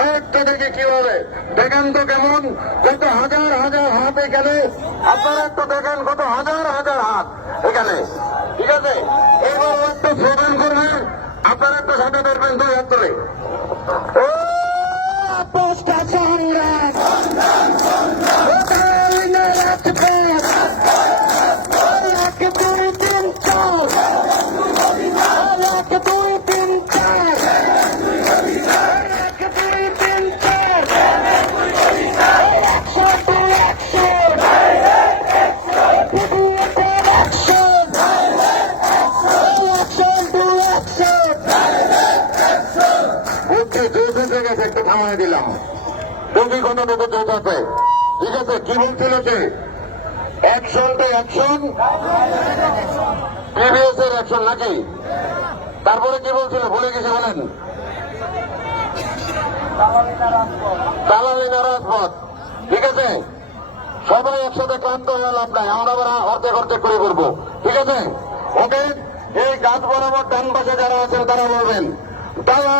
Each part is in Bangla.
আয়ত্ত দেখি কি হবে? দেখেন তো কেমন, কত হাজার হাজার হাত এখানে। আপনারা একটু দেখেন কত হাজার হাজার হাত এখানে। ঠিক আছে? এবার ও একটু স্লোগান করবে আপনারা একটু সাথে ধরবেন দুই হাত ধরে। থামাই দিলাম। আছে? ঠিক আছে, কি বলছিল অ্যাকশন প্রিভিয়াস এর নাকি? তারপরে কি বলছিল? ভুলে গেছে বলেন। দালালি না রাজপথ। ঠিক আছে? সবাই একসাথে ক্লান্ত হয়ে লাভ নাই। আমরা আবার অর্ধেক অর্ধেক করে করব। ঠিক আছে? ওকে, এই গাছ বরাবর ডান পাশে যারা আছেন তারা বলবেন দালালি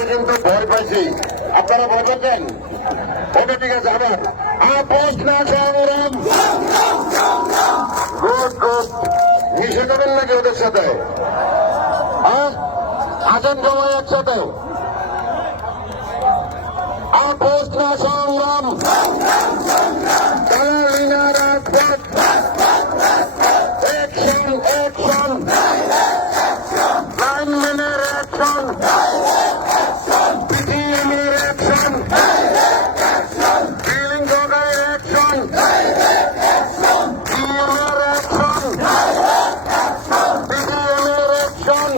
আমি কিন্তু ভয় পাইছি। আপনারা ভয় করছেন ওকে ঠিক আছে আবার? আপোষ না সংগ্রাম গুড গুড। মিশে যাবেন নাকি ওদের সাথে? হ্যাঁ? আসেন সবাই একসাথে আপোষ না সংগ্রাম দালালি না রাজপথ অ্যাকশন অ্যাকশন লাইনম্যানের অ্যাকশন পিটিএমের অ্যাকশন ফিলিং ডগার অ্যাকশন পিএমের অ্যাকশন পিটিএমের অ্যাকশন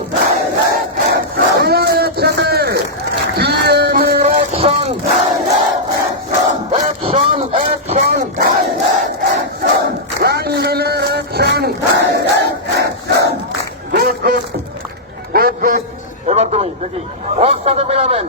সবাই একসাথে ডিএমের action action action লাইনম্যানের action good good good good এবার তুমি দেখি। ওর সাথে মিলাবেন